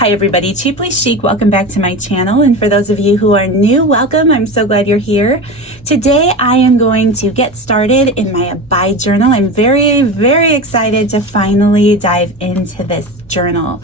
Hi everybody, Cheaply Chic, welcome back to my channel, and for those of you who are new, welcome. I'm so glad you're here. Today I am going to get started in my Abide journal. I'm very excited to finally dive into this journal.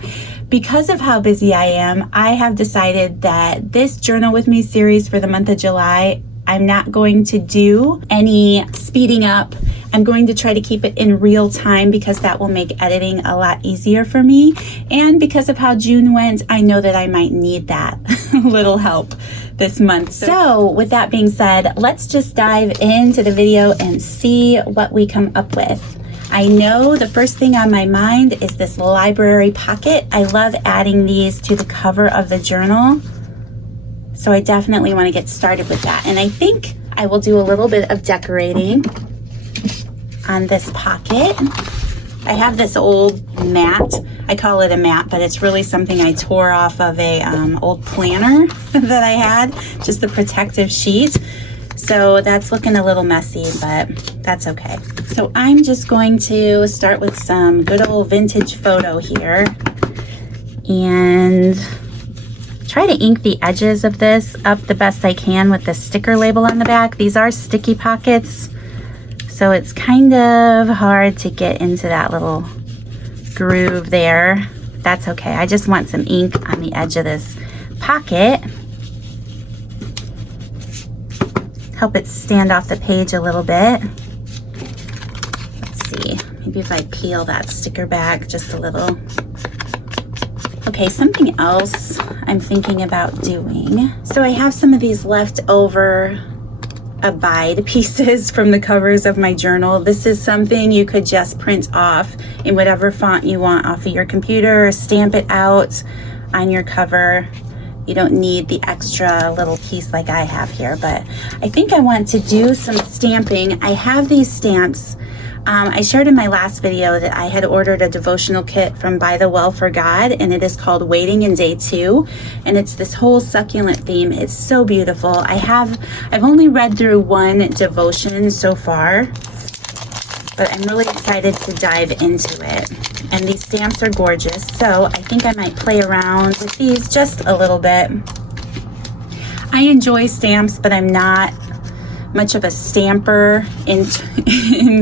Because of how busy I am, I have decided that this Journal With Me series for the month of July, I'm not going to do any speeding up. I'm going to try to keep it in real time because that will make editing a lot easier for me. And because of how June went, I know that I might need that little help this month. So with that being said, let's just dive into the video and see what we come up with. I know the first thing on my mind is this library pocket. I love adding these to the cover of the journal. So I definitely want to get started with that. And I think I will do a little bit of decorating on this pocket. I have this old mat. I call it a mat, but it's really something I tore off of a old planner that I had, just the protective sheet. So that's looking a little messy, but that's okay. So I'm just going to start with some good old vintage photo here and try to ink the edges of this up the best I can with the sticker label on the back. These are sticky pockets, so it's kind of hard to get into that little groove there. That's okay. I just want some ink on the edge of this pocket. Help it stand off the page a little bit. Let's see, maybe if I peel that sticker back just a little. Okay, something else I'm thinking about doing. So I have some of these leftover Abide pieces from the covers of my journal. This is something you could just print off in whatever font you want off of your computer, or stamp it out on your cover. You don't need the extra little piece like I have here, but I think I want to do some stamping. I have these stamps. I shared in my last video that I had ordered a devotional kit from By the Well for God, and it is called Waiting in Day 2, and it's this whole succulent theme. It's so beautiful. I've only read through one devotion so far, but I'm really excited to dive into it. And these stamps are gorgeous, so I think I might play around with these just a little bit. I enjoy stamps, but I'm not much of a stamper in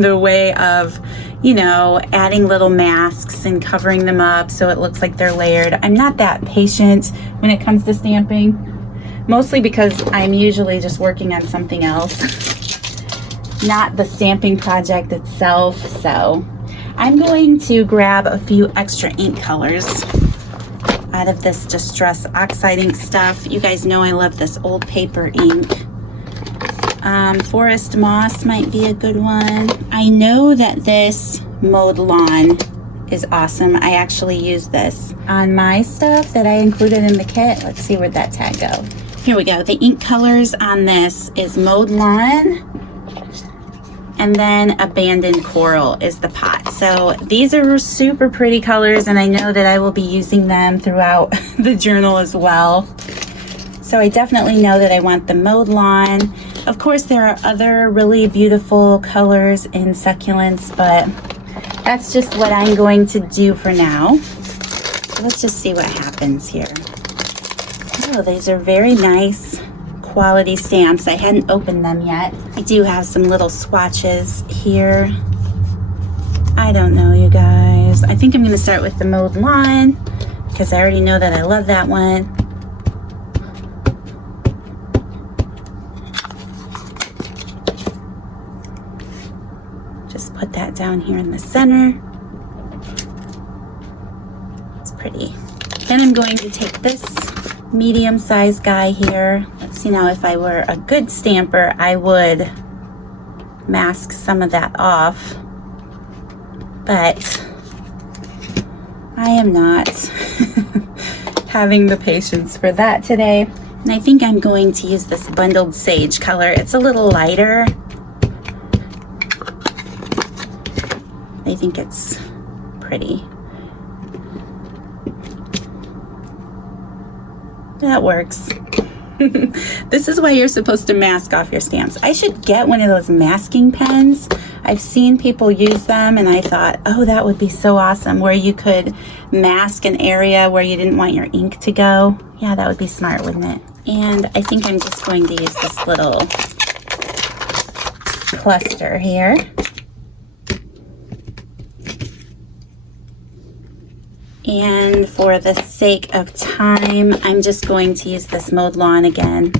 the way of, you know, adding little masks and covering them up so it looks like they're layered. I'm not that patient when it comes to stamping, mostly because I'm usually just working on something else, not the stamping project itself. So I'm going to grab a few extra ink colors out of this Distress Oxide ink stuff. You guys know I love this old paper ink. Forest Moss might be a good one. I know that this Mowed Lawn is awesome. I actually use this on my stuff that I included in the kit. Let's see, where'd that tag go? Here we go. The ink colors on this is Mowed Lawn, and then Abandoned Coral is the pot. So these are super pretty colors, and I know that I will be using them throughout the journal as well. So I definitely know that I want the Mowed Lawn. Of course, there are other really beautiful colors in succulents, but that's just what I'm going to do for now. So let's just see what happens here. Oh, these are very nice quality stamps. I hadn't opened them yet. I do have some little swatches here. I don't know, you guys. I think I'm going to start with the Mowed Lawn because I already know that I love that one. Just put that down here in the center. It's pretty. Then I'm going to take this medium-sized guy here. Let's see, now if I were a good stamper, I would mask some of that off, but I am not having the patience for that today. And I think I'm going to use this Bundled Sage color. It's a little lighter. I think it's pretty. That works. This is why you're supposed to mask off your stamps. I should get one of those masking pens. I've seen people use them and I thought, oh, that would be so awesome, where you could mask an area where you didn't want your ink to go. Yeah, that would be smart, wouldn't it? And I think I'm just going to use this little cluster here. And for the sake of time, I'm just going to use this mowed lawn again.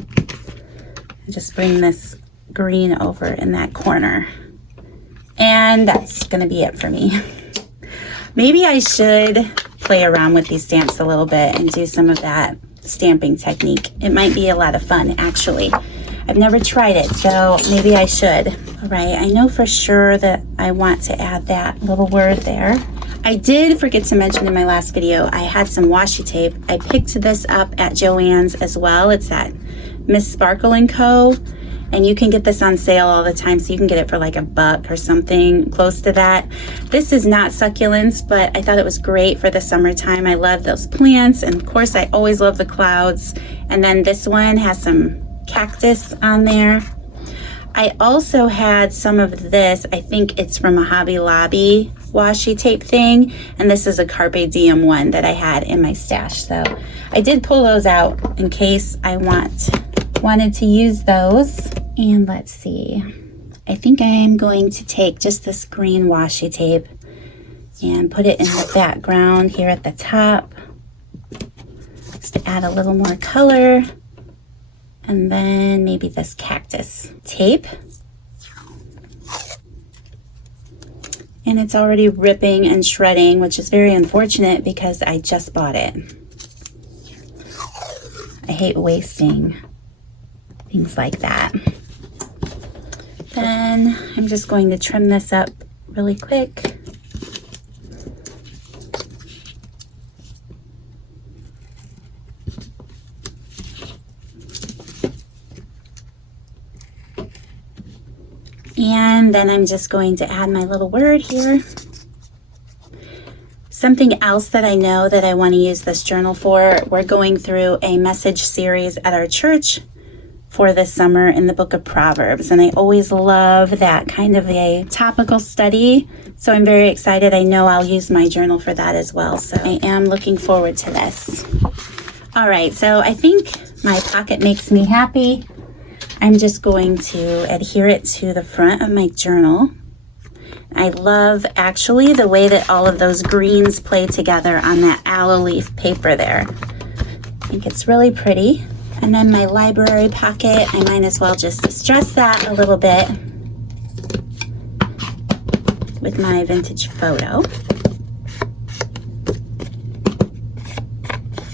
Just bring this green over in that corner. And that's gonna be it for me. Maybe I should play around with these stamps a little bit and do some of that stamping technique. It might be a lot of fun, actually. I've never tried it, so maybe I should. All right, I know for sure that I want to add that little word there. I did forget to mention in my last video, I had some washi tape. I picked this up at Joann's as well. It's at Miss Sparkle & Co. And you can get this on sale all the time, so you can get it for like $1 or something close to that. This is not succulents, but I thought it was great for the summertime. I love those plants, and of course I always love the clouds. And then this one has some cactus on there. I also had some of this, I think it's from a Hobby Lobby washi tape thing, and this is a Carpe Diem one that I had in my stash. So I did pull those out in case I wanted to use those. And let's see, I think I'm going to take just this green washi tape and put it in the background here at the top, just to add a little more color. And then maybe this cactus tape. And it's already ripping and shredding, which is very unfortunate because I just bought it. I hate wasting things like that. Then I'm just going to trim this up really quick. And then I'm just going to add my little word here. Something else that I know that I want to use this journal for, we're going through a message series at our church for this summer in the book of Proverbs. And I always love that kind of a topical study. So I'm very excited. I know I'll use my journal for that as well. So I am looking forward to this. All right, so I think my pocket makes me happy. I'm just going to adhere it to the front of my journal. I love actually the way that all of those greens play together on that aloe leaf paper there. I think it's really pretty. And then my library pocket, I might as well just distress that a little bit with my vintage photo.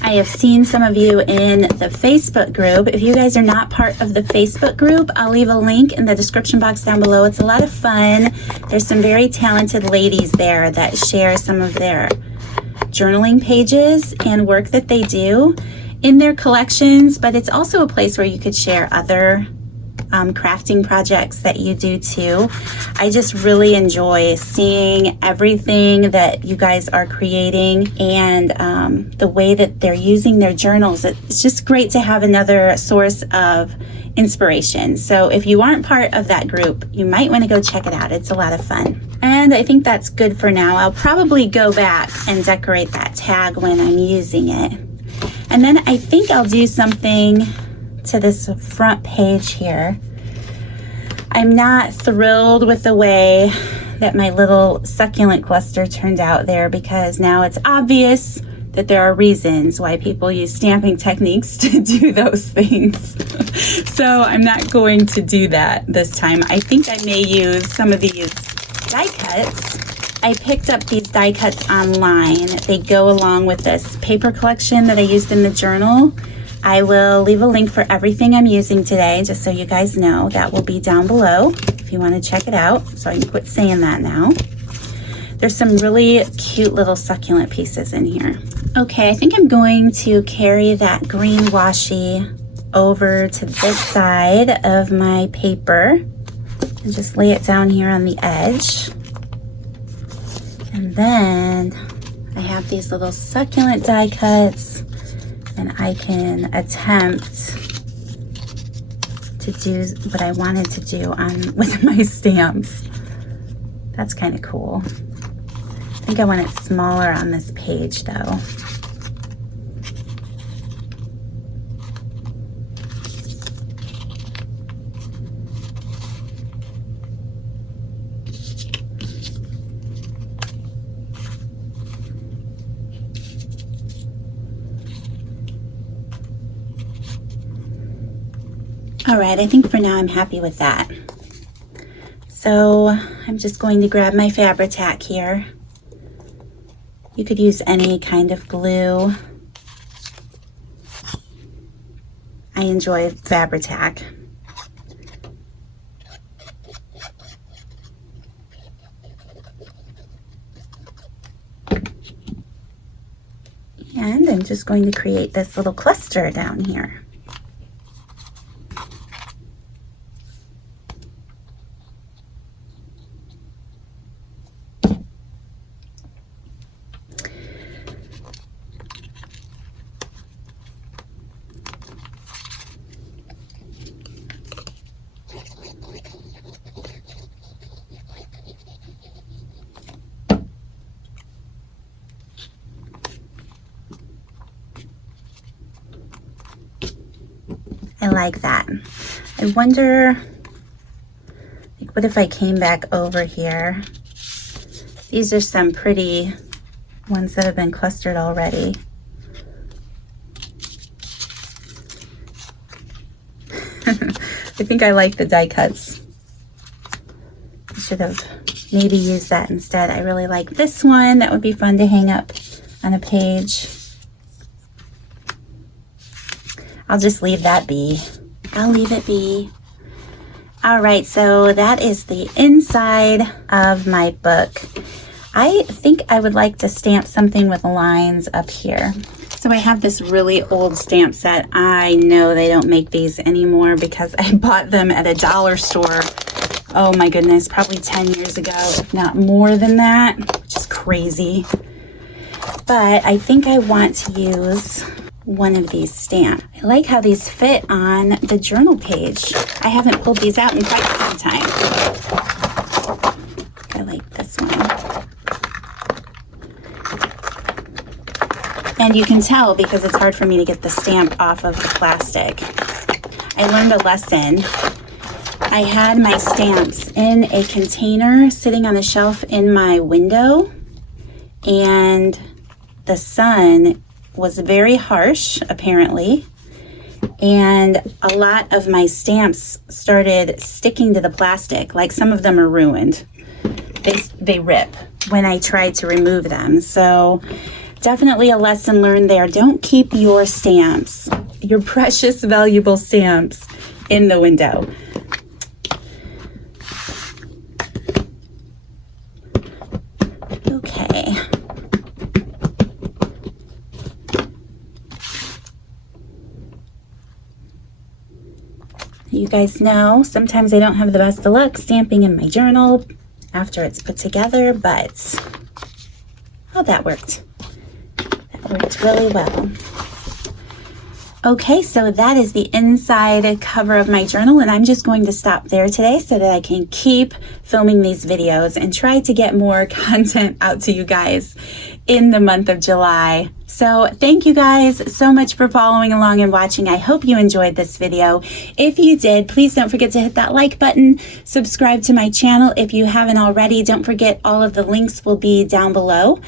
I have seen some of you in the Facebook group. If you guys are not part of the Facebook group, I'll leave a link in the description box down below. It's a lot of fun. There's some very talented ladies there that share some of their journaling pages and work that they do in their collections, but it's also a place where you could share other crafting projects that you do too. I just really enjoy seeing everything that you guys are creating and the way that they're using their journals. It's just great to have another source of inspiration. So if you aren't part of that group, you might want to go check it out. It's a lot of fun. And I think that's good for now. I'll probably go back and decorate that tag when I'm using it. And then I think I'll do something to this front page here. I'm not thrilled with the way that my little succulent cluster turned out there, because now it's obvious that there are reasons why people use stamping techniques to do those things. So I'm not going to do that this time. I think I may use some of these die cuts. I picked up these die cuts online. They go along with this paper collection that I used in the journal. I will leave a link for everything I'm using today, just so you guys know. That will be down below if you want to check it out. So I can quit saying that now. There's some really cute little succulent pieces in here. Okay, I think I'm going to carry that green washi over to this side of my paper and just lay it down here on the edge. And then I have these little succulent die cuts, and I can attempt to do what I wanted to do on with my stamps. That's kind of cool. I think I want it smaller on this page though. All right, I think for now I'm happy with that. So I'm just going to grab my Fabri-Tac here. You could use any kind of glue. I enjoy Fabri-Tac. And I'm just going to create this little cluster down here. I like that. I wonder, like, what if I came back over here? These are some pretty ones that have been clustered already. I think I like the die cuts. I should have maybe used that instead. I really like this one. That would be fun to hang up on a page. I'll just leave that be. I'll leave it be. All right, so that is the inside of my book. I think I would like to stamp something with lines up here. So I have this really old stamp set. I know they don't make these anymore because I bought them at a dollar store. Oh my goodness, probably 10 years ago, if not more than that, which is crazy. But I think I want to use one of these stamps. I like how these fit on the journal page. I haven't pulled these out in quite some time. I like this one. And you can tell because it's hard for me to get the stamp off of the plastic. I learned a lesson. I had my stamps in a container sitting on the shelf in my window, and the sun was very harsh, apparently, and a lot of my stamps started sticking to the plastic. Like, some of them are ruined. They rip when I try to remove them. So definitely a lesson learned there. Don't keep your stamps, your precious, valuable stamps, in the window. Okay. You guys know sometimes I don't have the best of luck stamping in my journal after it's put together, but oh, that worked. That worked really well. Okay, so that is the inside cover of my journal, and I'm just going to stop there today so that I can keep filming these videos and try to get more content out to you guys in the month of July. So thank you guys so much for following along and watching. I hope you enjoyed this video. If you did, please don't forget to hit that like button, subscribe to my channel if you haven't already. Don't forget, all of the links will be down below.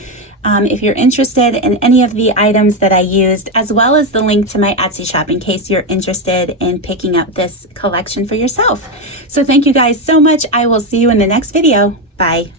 If you're interested in any of the items that I used, as well as the link to my Etsy shop in case you're interested in picking up this collection for yourself. So thank you guys so much. I will see you in the next video. Bye.